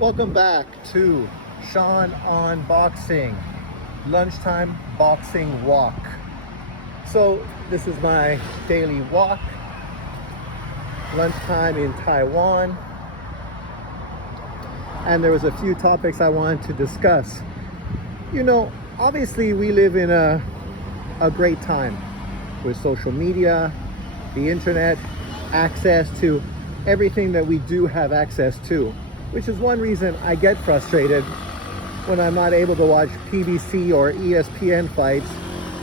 Welcome back to Sean on Boxing, lunchtime boxing walk. So this is my daily walk, lunchtime in Taiwan. And there was a few topics I wanted to discuss. Obviously we live in a great time with social media, the internet, access to everything that we do have access to, which is one reason I get frustrated when I'm not able to watch PBC or ESPN fights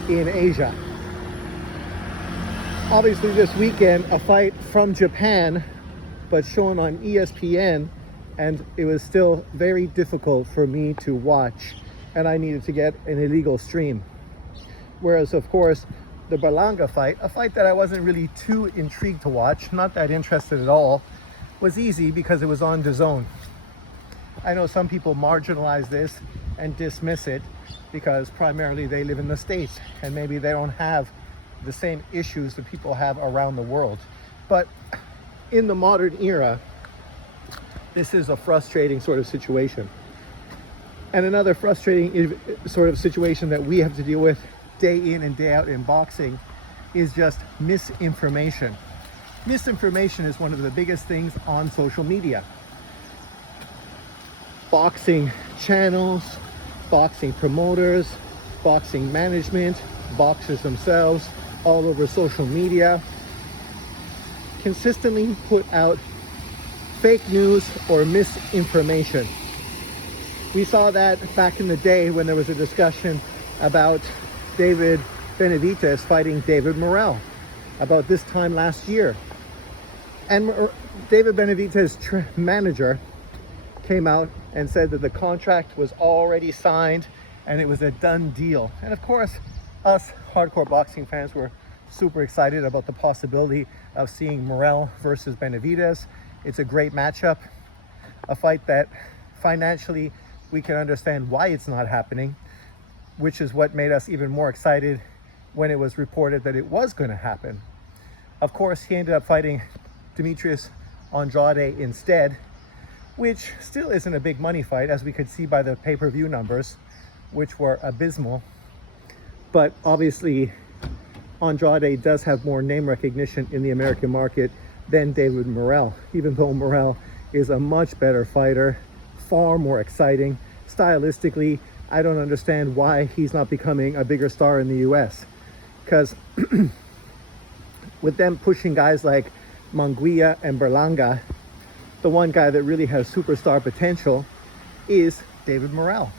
in Asia. Obviously this weekend, a fight from Japan, but shown on ESPN, and it was still very difficult for me to watch, and I needed to get an illegal stream. Whereas, of course, the Berlanga fight, a fight that I wasn't really too intrigued to watch, not that interested at all, was easy because it was on DAZN. I know some people marginalize this and dismiss it because primarily they live in the States and maybe they don't have the same issues that people have around the world. But in the modern era, this is a frustrating sort of situation. And another frustrating sort of situation that we have to deal with day in and day out in boxing is just misinformation. Misinformation is one of the biggest things on social media. Boxing channels, boxing promoters, boxing management, boxers themselves, all over social media, consistently put out fake news or misinformation. We saw that back in the day when there was a discussion about David Benavidez fighting David Morrell about this time last year. And David Benavidez's manager came out and said that the contract was already signed and it was a done deal. And of course, us hardcore boxing fans were super excited about the possibility of seeing Morrell versus Benavidez. It's a great matchup, a fight that financially we can understand why it's not happening, which is what made us even more excited when it was reported that it was going to happen. Of course, he ended up fighting Demetrius Andrade instead, which still isn't a big money fight, as we could see by the pay-per-view numbers, which were abysmal. But obviously, Andrade does have more name recognition in the American market than David Morrell, even though Morrell is a much better fighter, far more exciting. Stylistically, I don't understand why he's not becoming a bigger star in the US. Because with them pushing guys like Munguia and Berlanga, the one guy that really has superstar potential is David Morrell.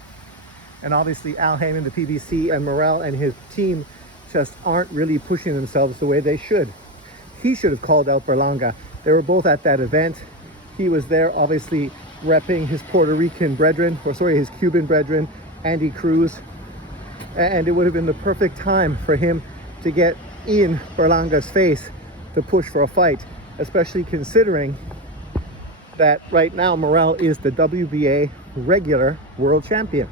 And obviously Al Heyman, the PBC, and Morrell and his team just aren't really pushing themselves the way they should. He should have called out Berlanga. They were both at that event. He was there obviously repping his his Cuban brethren, Andy Cruz. And it would have been the perfect time for him to get in Berlanga's face to push for a fight, especially considering that right now Morrell is the WBA regular world champion.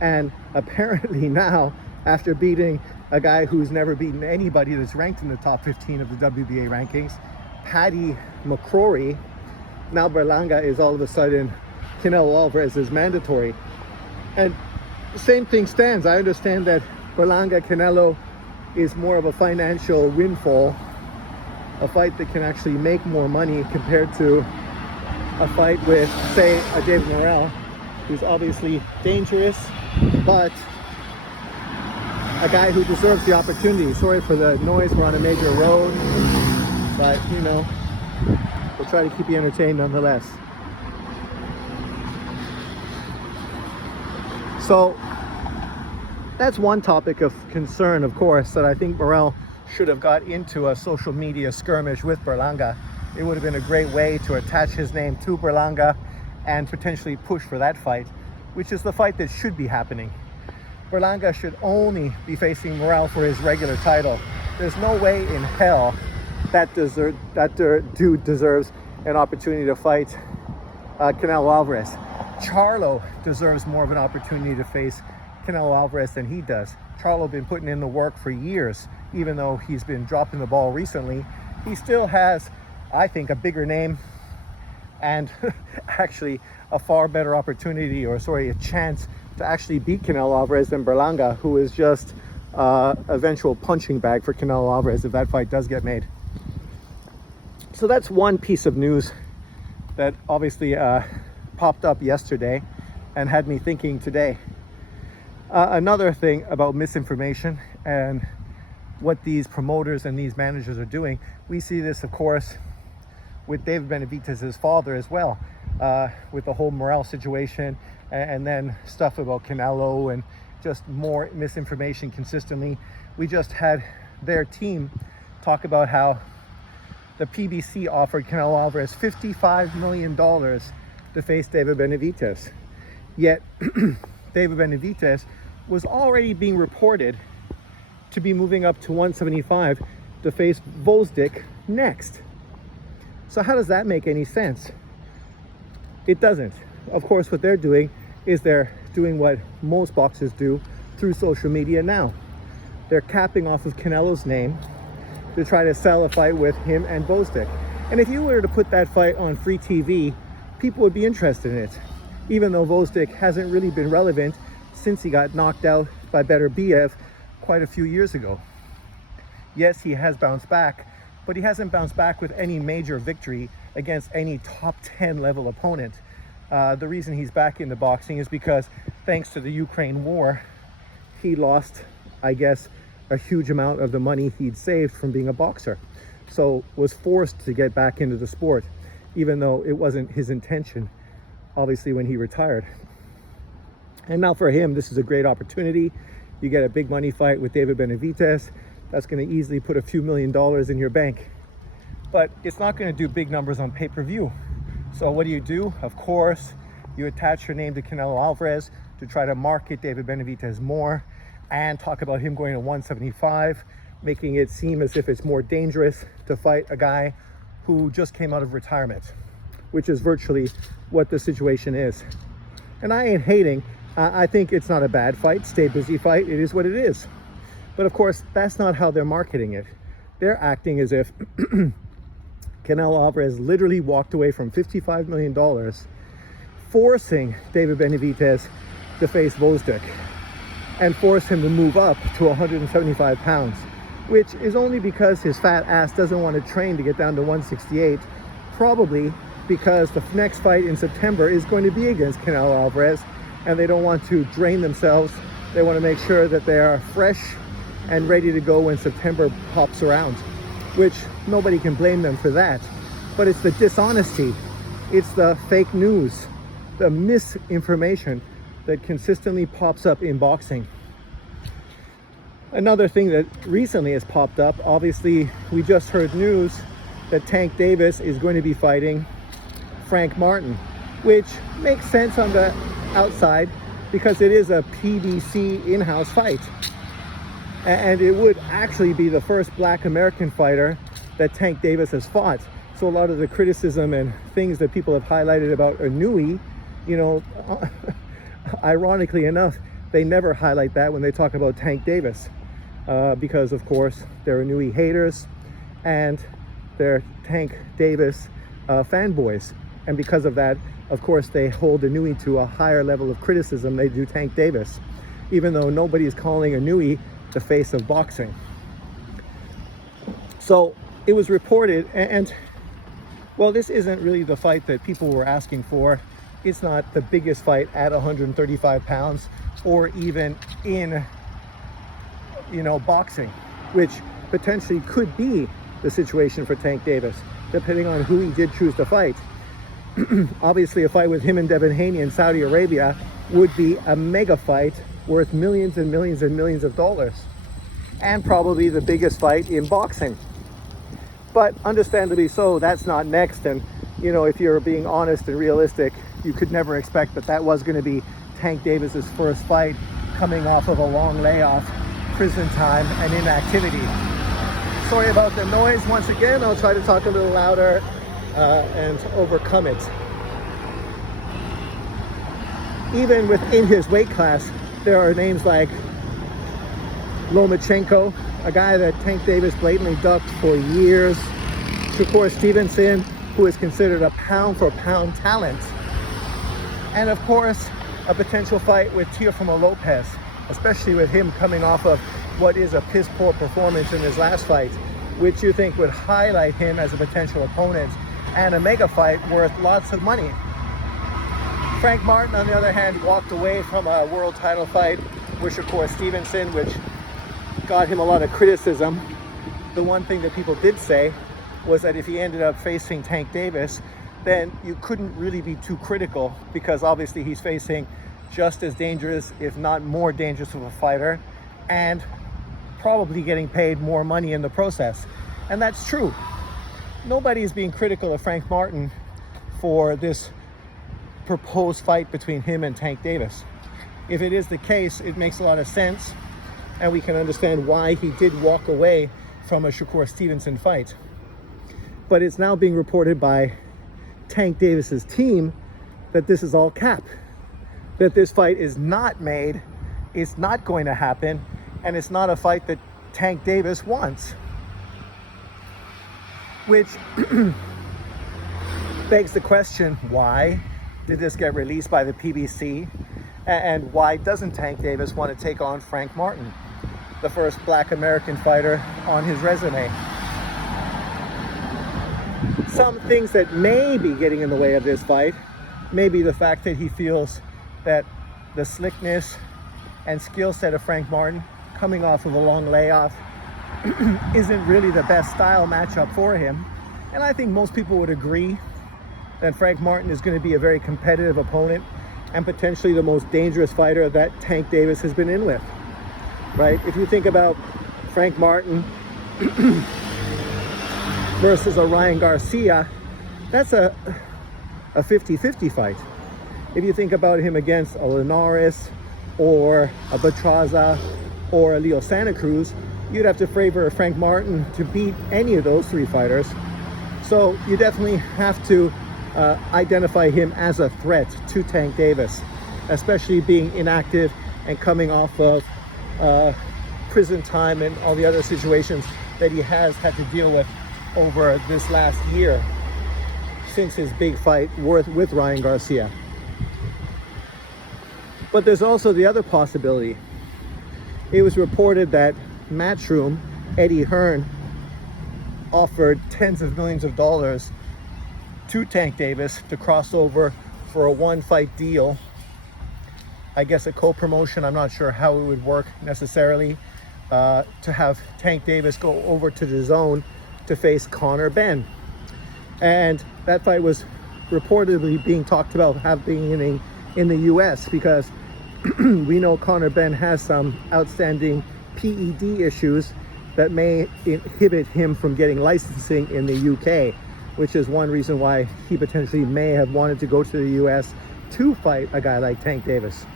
And apparently now, after beating a guy who's never beaten anybody that's ranked in the top 15 of the WBA rankings, Paddy McCrory, now Berlanga is all of a sudden Canelo Alvarez is mandatory. And the same thing stands. I understand that Berlanga Canelo is more of a financial windfall, a fight that can actually make more money compared to a fight with, say, a David Morrell, who's obviously dangerous, but a guy who deserves the opportunity. Sorry for the noise, we're on a major road, but we'll try to keep you entertained nonetheless. So that's one topic of concern, of course, that I think Morrell should have got into a social media skirmish with Berlanga. It would have been a great way to attach his name to Berlanga and potentially push for that fight, which is the fight that should be happening. Berlanga should only be facing Morrell for his regular title. There's no way in hell that dude deserves an opportunity to fight Canelo Alvarez. Charlo deserves more of an opportunity to face Canelo Alvarez than he does. Charlo been putting in the work for years, even though he's been dropping the ball recently. He still has, I think, a bigger name and actually a far better opportunity, or sorry, a chance to actually beat Canelo Alvarez than Berlanga, who is just eventual punching bag for Canelo Alvarez if that fight does get made. So that's one piece of news that obviously popped up yesterday and had me thinking today. Another thing about misinformation and what these promoters and these managers are doing, we see this, of course, with David Benavidez' father as well, with the whole morale situation, and then stuff about Canelo and just more misinformation consistently. We just had their team talk about how the PBC offered Canelo Alvarez $55 million to face David Benavidez. Yet David Benavidez was already being reported to be moving up to 175 to face Gvozdyk next. So how does that make any sense? It doesn't. Of course, what they're doing is they're doing what most boxers do through social media now. They're capping off of Canelo's name to try to sell a fight with him and Gvozdyk. And if you were to put that fight on free TV, people would be interested in it, even though Gvozdyk hasn't really been relevant since he got knocked out by Beterbiev quite a few years ago. Yes, he has bounced back, but he hasn't bounced back with any major victory against any top 10 level opponent. The reason he's back into boxing is because, thanks to the Ukraine war, he lost, I guess, a huge amount of the money he'd saved from being a boxer. So was forced to get back into the sport, even though it wasn't his intention, obviously, when he retired. And now for him, this is a great opportunity. You get a big money fight with David Benavidez. That's going to easily put a few $1 million in your bank. But it's not going to do big numbers on pay-per-view. So what do? Of course, you attach your name to Canelo Alvarez to try to market David Benavidez more and talk about him going to 175, making it seem as if it's more dangerous to fight a guy who just came out of retirement, which is virtually what the situation is. And I ain't hating. I think it's not a bad fight, stay busy fight. It is what it is. But of course, that's not how they're marketing it. They're acting as if Canelo Alvarez literally walked away from $55 million, forcing David Benavidez to face Gvozdyk and force him to move up to 175 pounds, which is only because his fat ass doesn't want to train to get down to 168, probably because the next fight in September is going to be against Canelo Alvarez, and they don't want to drain themselves. They want to make sure that they are fresh and ready to go when September pops around, which nobody can blame them for that. But it's the dishonesty, it's the fake news, the misinformation that consistently pops up in boxing. Another thing that recently has popped up, obviously we just heard news that Tank Davis is going to be fighting Frank Martin, which makes sense on the outside because it is a PBC in-house fight. And it would actually be the first Black American fighter that Tank Davis has fought. So a lot of the criticism and things that people have highlighted about Inouye, you know, ironically enough, they never highlight that when they talk about Tank Davis, because of course they're Inouye haters and they're Tank Davis fanboys. And because of that, of course, they hold Inouye to a higher level of criticism they do Tank Davis, even though nobody is calling Inouye the face of boxing. So it was reported, and well, this isn't really the fight that people were asking for. It's not the biggest fight at 135 pounds or even in, you know, boxing, which potentially could be the situation for Tank Davis, depending on who he did choose to fight. Obviously, a fight with him and Devin Haney in Saudi Arabia would be a mega fight worth millions and millions and millions of dollars, and probably the biggest fight in boxing. But understandably so, that's not next. And you know, if you're being honest and realistic, you could never expect that that was going to be Tank Davis's first fight coming off of a long layoff, prison time, and inactivity. Sorry about the noise once again. I'll try to talk a little louder and overcome it. Even within his weight class, there are names like Lomachenko, a guy that Tank Davis blatantly ducked for years, Shakur Stevenson, who is considered a pound for pound talent. And of course, a potential fight with Teofimo Lopez, especially with him coming off of what is a piss poor performance in his last fight, which you think would highlight him as a potential opponent and a mega fight worth lots of money. Frank Martin, on the other hand, walked away from a world title fight with Shakur Stevenson, which got him a lot of criticism. The one thing that people did say was that if he ended up facing Tank Davis, then you couldn't really be too critical, because obviously he's facing just as dangerous, if not more dangerous of a fighter, and probably getting paid more money in the process. And that's true. Nobody is being critical of Frank Martin for this proposed fight between him and Tank Davis. If it is the case, it makes a lot of sense, and we can understand why he did walk away from a Shakur Stevenson fight. But it's now being reported by Tank Davis's team that this is all cap, that this fight is not made, it's not going to happen, and it's not a fight that Tank Davis wants. Which begs the question, why did this get released by the PBC? And why doesn't Tank Davis want to take on Frank Martin, the first Black American fighter on his resume? Some things that may be getting in the way of this fight may be the fact that he feels that the slickness and skill set of Frank Martin, coming off of a long layoff, isn't really the best style matchup for him. And I think most people would agree that Frank Martin is going to be a very competitive opponent and potentially the most dangerous fighter that Tank Davis has been in with, right? If you think about Frank Martin versus a Ryan Garcia, that's a 50-50 fight. If you think about him against a Linares or a Batraza or a Leo Santa Cruz, you'd have to favor Frank Martin to beat any of those three fighters. So you definitely have to identify him as a threat to Tank Davis, especially being inactive and coming off of prison time and all the other situations that he has had to deal with over this last year since his big fight with Ryan Garcia. But there's also the other possibility. It was reported that Matchroom, Eddie Hearn, offered tens of millions of dollars to Tank Davis to cross over for a one-fight deal. I guess a co-promotion, I'm not sure how it would work necessarily, to have Tank Davis go over to the zone to face Conor Benn. And that fight was reportedly being talked about happening in the US, because we know Conor Benn has some outstanding PED issues that may inhibit him from getting licensing in the UK, which is one reason why he potentially may have wanted to go to the US to fight a guy like Tank Davis.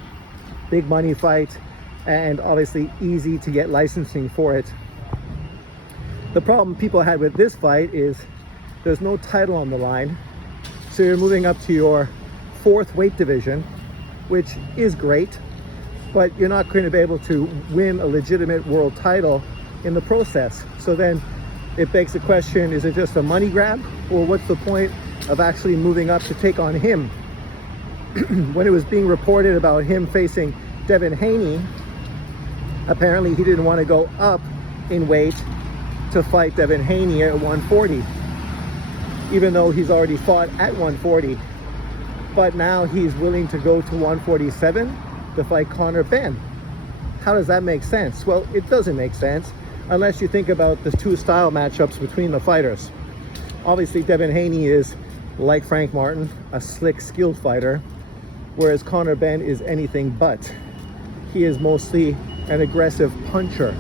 Big money fight, and obviously easy to get licensing for it. The problem people had with this fight is there's no title on the line, so you're moving up to your fourth weight division, which is great, but you're not going to be able to win a legitimate world title in the process. So then it begs the question, is it just a money grab, or what's the point of actually moving up to take on him? When it was being reported about him facing Devin Haney, apparently he didn't want to go up in weight to fight Devin Haney at 140, even though he's already fought at 140. But now he's willing to go to 147 to fight Conor Benn. How does that make sense? Well, it doesn't make sense unless you think about the two style matchups between the fighters. Obviously, Devin Haney is, like Frank Martin, a slick, skilled fighter, whereas Conor Benn is anything but. He is mostly an aggressive puncher.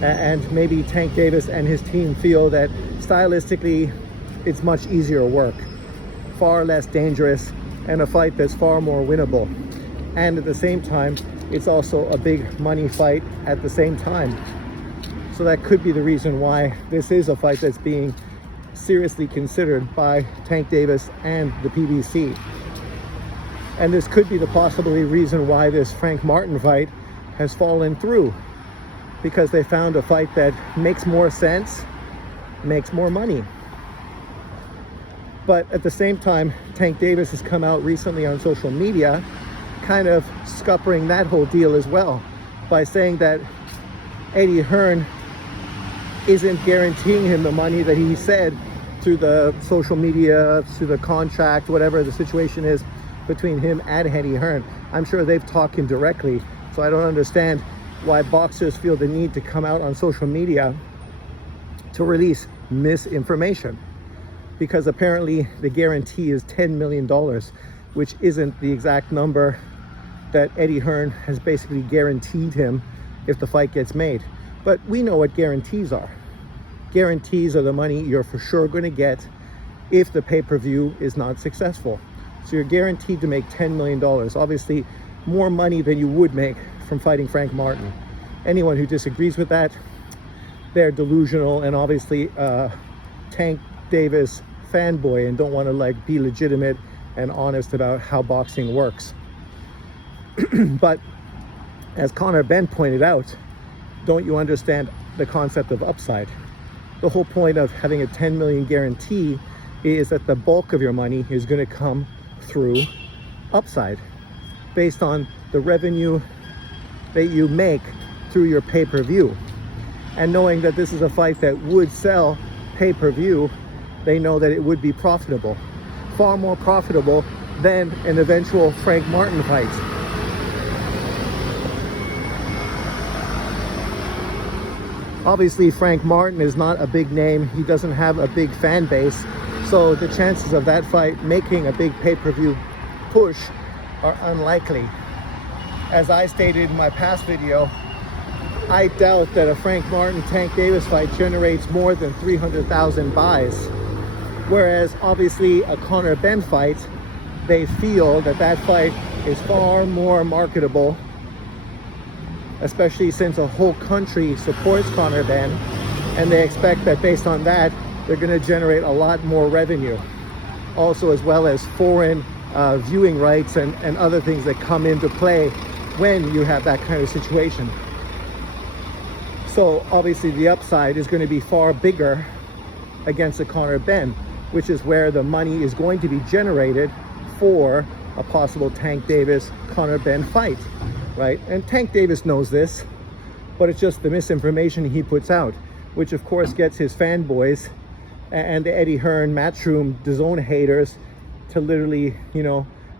And maybe Tank Davis and his team feel that stylistically it's much easier work, far less dangerous, and a fight that's far more winnable. And at the same time, it's also a big money fight at the same time. So that could be the reason why this is a fight that's being seriously considered by Tank Davis and the PBC. And this could be the possibly reason why this Frank Martin fight has fallen through, because they found a fight that makes more sense, makes more money. But at the same time, Tank Davis has come out recently on social media kind of scuppering that whole deal as well by saying that Eddie Hearn isn't guaranteeing him the money that he said through the social media, through the contract, whatever the situation is between him and Eddie Hearn. I'm sure they've talked him directly, so I don't understand why boxers feel the need to come out on social media to release misinformation, because apparently the guarantee is $10 million, which isn't the exact number that Eddie Hearn has basically guaranteed him if the fight gets made. But we know what guarantees are. Guarantees are the money you're for sure going to get if the pay-per-view is not successful. So you're guaranteed to make $10 million. Obviously, more money than you would make from fighting Frank Martin. Anyone who disagrees with that, they're delusional and obviously Tank Davis fanboy and don't want to like be legitimate and honest about how boxing works. But as Conor Benn pointed out, don't you understand the concept of upside? The whole point of having a 10 million guarantee is that the bulk of your money is going to come through upside based on the revenue that you make through your pay-per-view. And knowing that this is a fight that would sell pay-per-view, they know that it would be profitable, far more profitable than an eventual Frank Martin fight. Obviously, Frank Martin is not a big name. He doesn't have a big fan base. So the chances of that fight making a big pay-per-view push are unlikely. As I stated in my past video, I doubt that a Frank Martin Tank Davis fight generates more than 300,000 buys. Whereas obviously a Conor Benn fight, they feel that that fight is far more marketable, especially since a whole country supports Conor Benn, and they expect that based on that, they're going to generate a lot more revenue. Also, as well as foreign viewing rights and other things that come into play when you have that kind of situation. So obviously the upside is going to be far bigger against a Conor Benn, which is where the money is going to be generated for a possible Tank Davis Conor Benn fight, right? And Tank Davis knows this, but it's just the misinformation he puts out, which of course gets his fanboys and the Eddie Hearn, Matchroom, DAZN haters to literally,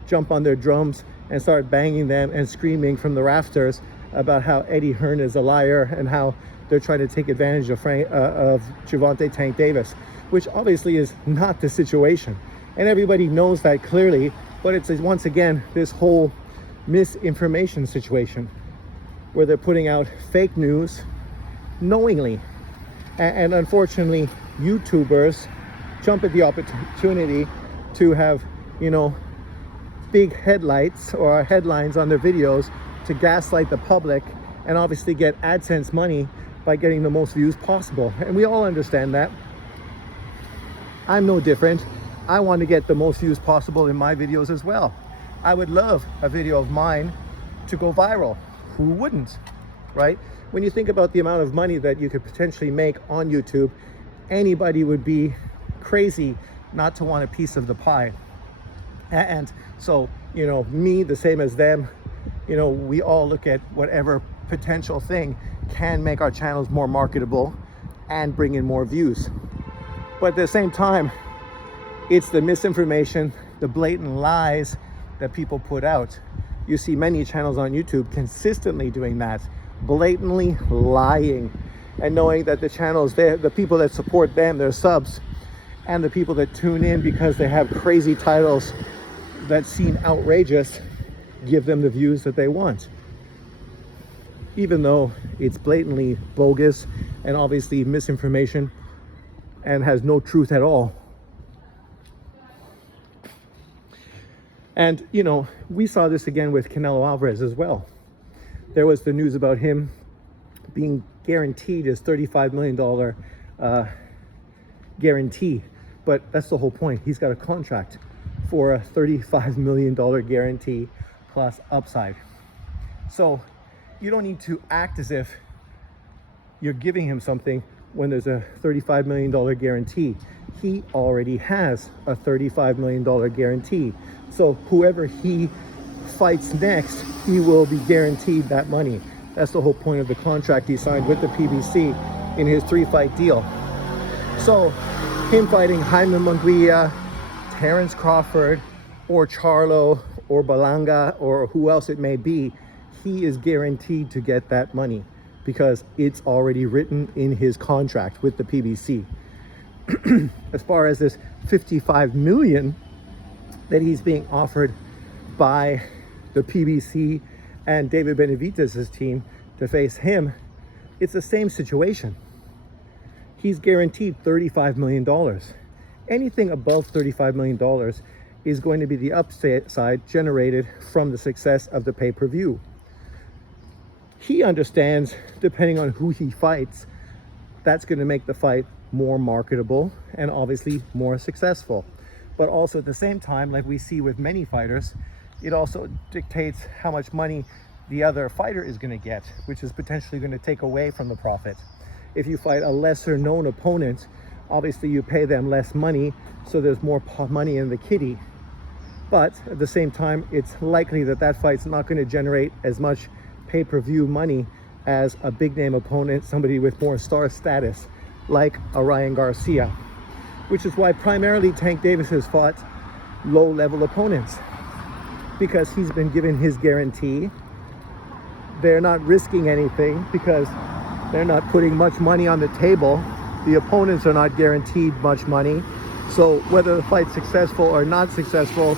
jump on their drums and start banging them and screaming from the rafters about how Eddie Hearn is a liar and how they're trying to take advantage of Gervonta Tank Davis, which obviously is not the situation. And everybody knows that clearly, but it's once again this whole misinformation situation where they're putting out fake news knowingly. And unfortunately, YouTubers jump at the opportunity to have, big headlights or headlines on their videos to gaslight the public and obviously get AdSense money by getting the most views possible. And we all understand that. I'm no different. I want to get the most views possible in my videos as well. I would love a video of mine to go viral. Who wouldn't, right? When you think about the amount of money that you could potentially make on YouTube, anybody would be crazy not to want a piece of the pie. And so, me, the same as them, we all look at whatever potential thing can make our channels more marketable and bring in more views. But at the same time, it's the misinformation, the blatant lies that people put out. You see many channels on YouTube consistently doing that, blatantly lying, and knowing that the channels, the people that support them, their subs, and the people that tune in because they have crazy titles that seem outrageous, give them the views that they want. Even though it's blatantly bogus and obviously misinformation and has no truth at all. And, we saw this again with Canelo Alvarez as well. There was the news about him being guaranteed his $35 million guarantee. But that's the whole point. He's got a contract for a $35 million guarantee plus upside. So you don't need to act as if you're giving him something when there's a $35 million guarantee. he already has a $35 million guarantee. So whoever he fights next, he will be guaranteed that money. That's the whole point of the contract he signed with the PBC in his 3-fight deal. So him fighting Jaime Munguia, Terence Crawford, or Charlo, or Balanga, or who else it may be, he is guaranteed to get that money because it's already written in his contract with the PBC. As far as this 55 million that he's being offered by the PBC and David Benavidez' team to face him, it's the same situation. He's guaranteed $35 million. Anything above $35 million is going to be the upside generated from the success of the pay-per-view. He understands, depending on who he fights, that's going to make the fight more marketable and obviously more successful. But also at the same time, like we see with many fighters, it also dictates how much money the other fighter is going to get, which is potentially going to take away from the profit. If you fight a lesser known opponent, obviously you pay them less money, so there's more money in the kitty. But at the same time, it's likely that that fight's not going to generate as much pay-per-view money as a big name opponent, somebody with more star status, like a Ryan Garcia, which is why primarily Tank Davis has fought low-level opponents, because he's been given his guarantee. They're not risking anything because they're not putting much money on the table. The opponents are not guaranteed much money. So whether the fight's successful or not successful,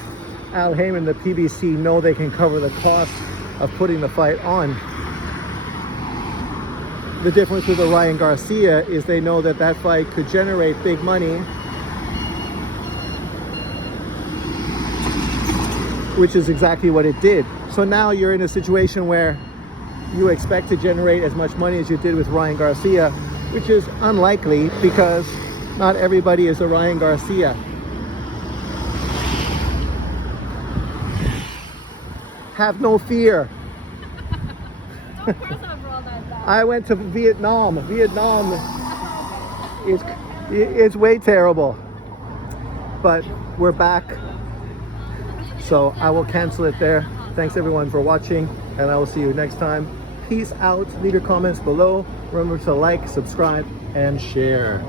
Al Haymon and the PBC know they can cover the cost of putting the fight on. The difference with the Ryan Garcia is they know that that fight could generate big money, which is exactly what it did. So now you're in a situation where you expect to generate as much money as you did with Ryan Garcia, which is unlikely because not everybody is a Ryan Garcia. Have no fear. I went to Vietnam. Vietnam is way terrible. But we're back. So I will cancel it there. Thanks everyone for watching, and I will see you next time. Peace out. Leave your comments below. Remember to like, subscribe, and share.